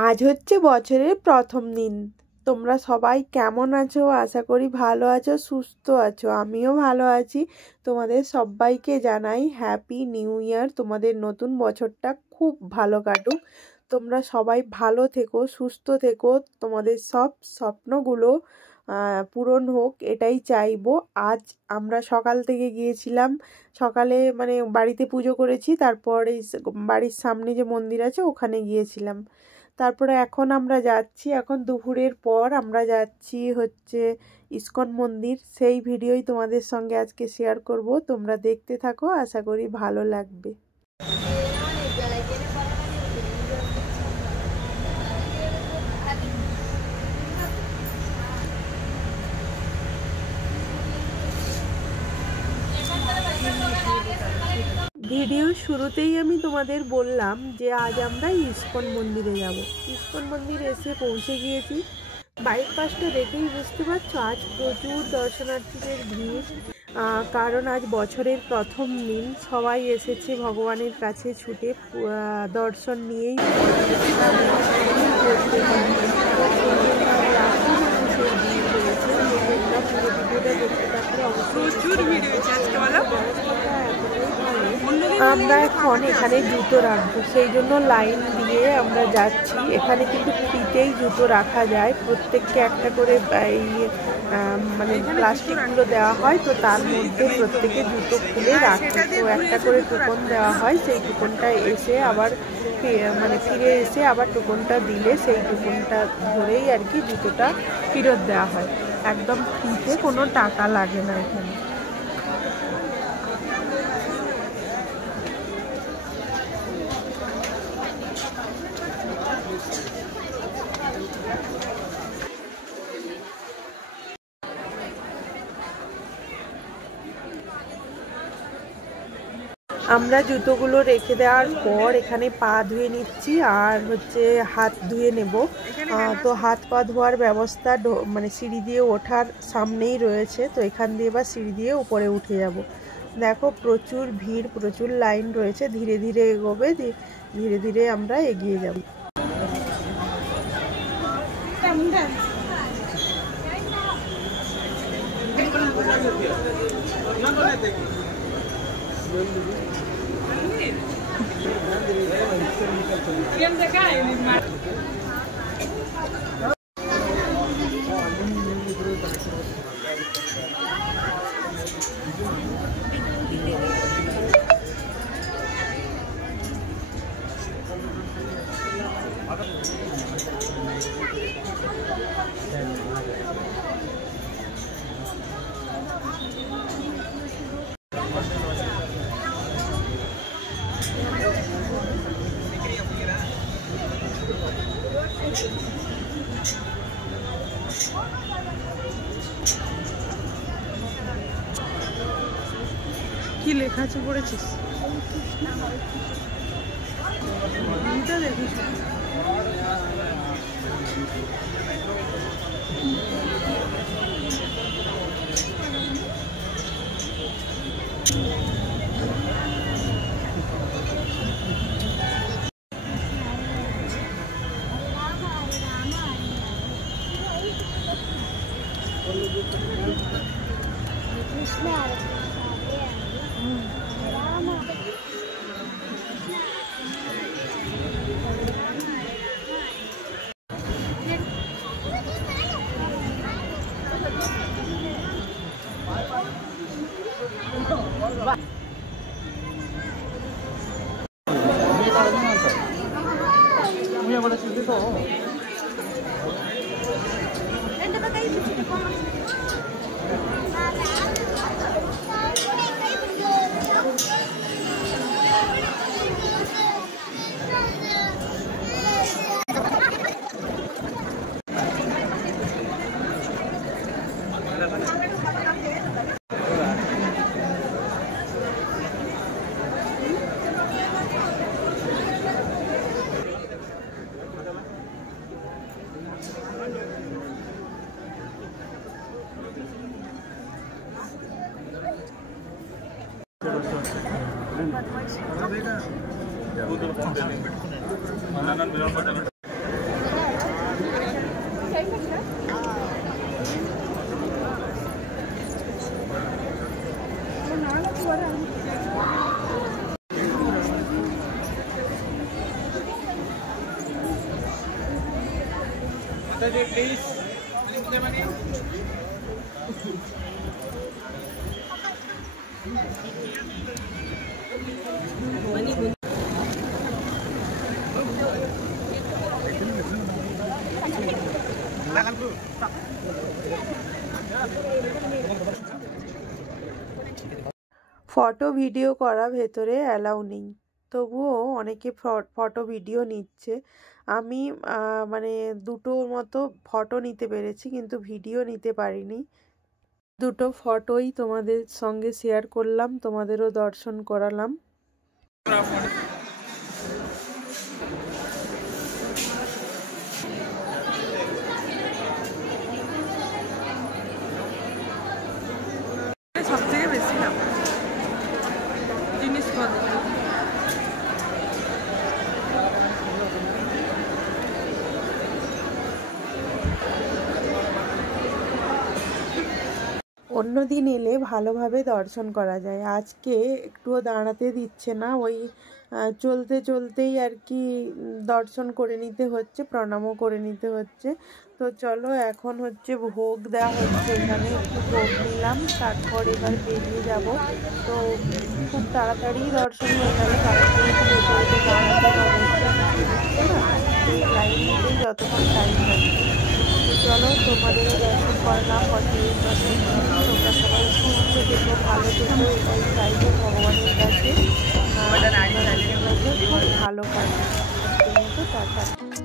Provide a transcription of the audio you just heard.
আজ হচ্ছে বছরের প্রথম দিন। তোমরা সবাই কেমন আছো? আশা করি ভালো আছো, সুস্থ আছো। আমিও ভালো আছি। তোমাদের সবাইকে জানাই হ্যাপি নিউ ইয়ার। তোমাদের নতুন বছরটা খুব ভালো কাটুক। তোমরা সবাই ভালো থেকো, সুস্থ থেকো, তোমাদের সব স্বপ্নগুলো পূরণ হোক, এটাই চাইবো। আজ আমরা সকাল থেকে গিয়েছিলাম, সকালে মানে বাড়িতে পুজো করেছি, তারপর এই বাড়ির সামনে যে মন্দির আছে ওখানে গিয়েছিলাম। তারপরে এখন আমরা যাচ্ছি, এখন দুপুরের পর আমরা যাচ্ছি হচ্ছে ইসকন মন্দির। সেই ভিডিওই তোমাদের সঙ্গে আজকে শেয়ার করব, তোমরা দেখতে থাকো, আশা করি ভালো লাগবে। ভিডিওর শুরুতেই আমি তোমাদের বললাম যে আজ আমরা ইসকন মন্দিরে যাব। ইসকন মন্দিরে এসে পৌঁছে গিয়েছি। বাইপাসটা দেখেই বুঝতে পারছো আজ প্রচুর দর্শনার্থীদের ভিড়, কারণ আজ বছরের প্রথম দিন। সবাই এসেছে ভগবানের কাছে ছুটে দর্শন নিয়েই। আমরা এখন এখানে জুতো রাখবো, সেই জন্য লাইন দিয়ে আমরা যাচ্ছি। এখানে কিন্তু ফ্রিতেই জুতো রাখা যায়, প্রত্যেককে একটা করে এই মানে প্লাস্টিকগুলো দেওয়া হয়, তো তার মধ্যে প্রত্যেকে জুতো খুলে রাখে। তো একটা করে টোকন দেওয়া হয়, সেই টোকনটা এসে আবার মানে ফিরে এসে আবার টোকনটা দিলে সেই টোকনটা ধরেই আর কি জুতোটা ফেরত দেওয়া হয়। একদম ফ্রিতে, কোনো টাকা লাগে না এখানে। আমরা জুতোগুলো রেখে দেওয়ার পর এখানে পা ধুয়ে নিচ্ছি আর হচ্ছে হাত ধুয়ে নেব। তো হাত পা ধোয়ার ব্যবস্থা মানে সিঁড়ি দিয়ে ওঠার সামনেই রয়েছে, তো এখান দিয়ে বা সিঁড়ি দিয়ে উপরে উঠে যাব। দেখো প্রচুর ভিড়, প্রচুর লাইন রয়েছে। ধীরে ধীরে এগোবে, ধীরে ধীরে আমরা এগিয়ে যাব। কি লেখা আছে পড়েছিস? দেখিস ফটো ভিডিও করা ভেতরে অ্যালাউ নেই, তবুও অনেকে ফটো ভিডিও নিচ্ছে। আমি মানে দুটোর মতো ফটো নিতে পেরেছি, কিন্তু ভিডিও নিতে পারিনি। দুটো ফটোই তোমাদের সঙ্গে শেয়ার করলাম, তোমাদেরও দর্শন করালাম। সবথেকে বেশি না জিনিসপত্র, অন্য দিন এলে ভালোভাবে দর্শন করা যায়। আজকে একটুও দাঁড়াতে দিচ্ছে না, ওই চলতে চলতেই আর কি দর্শন করে নিতে হচ্ছে, প্রণামও করে নিতে হচ্ছে। তো চলো, এখন হচ্ছে ভোগ দেওয়া হচ্ছে, এখানে একটু ভোগ নিলাম, তারপর এবার বেরিয়ে যাব। তো খুব তাড়াতাড়ি দর্শন হয়ে গেল, কারণ ভেতরে দাঁড়াতে হবে না, লাইন নিতেই যতক্ষণ টাইম লাগছে। তো চলো, তোমাদেরও দর্শন করলাম, পথের দর্শন। তোমরা সবাই সুস্থ থেকো, ভালো থেকো, এটাই চাইবো ভগবানের কাছে। খুব ভালো কাজ। টাটা।